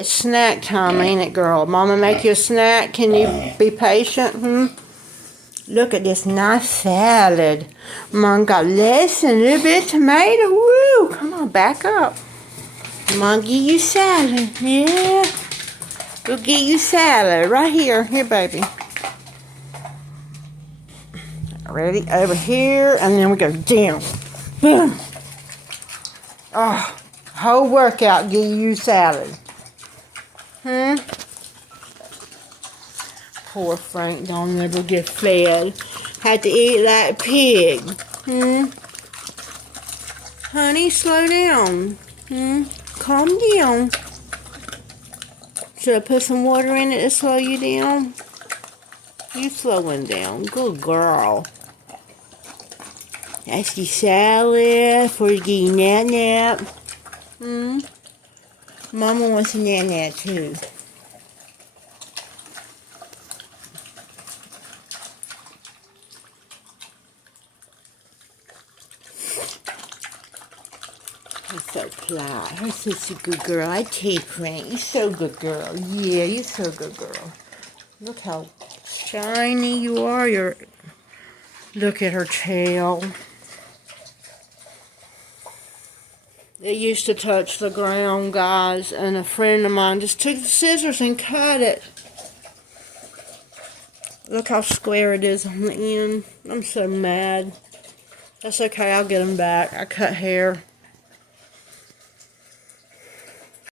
It's snack time, ain't it, girl? Mama make you a snack. Can you be patient? Look at this nice salad. Mom got lettuce and a little bit of tomato. Woo! Come on, back up. Mom, give you salad. Yeah. We'll give you salad right here. Here, baby. Ready? Over here, and then we go down. Boom. Oh, whole workout give you salad. Poor Frank don't never get fed. Had to eat like a pig. Honey, slow down. Calm down. Should I put some water in it to slow you down? You slowing down. Good girl. That's your salad for your nap. Mama wants a nap too. You're so polite. You're such a good girl. I take Frank. You're so good girl. Yeah, you're so good girl. Look how shiny you are. Look at her tail. It used to touch the ground, guys, and a friend of mine just took the scissors and cut it. Look how square it is on the end. I'm so mad. That's okay, I'll get them back. I cut hair.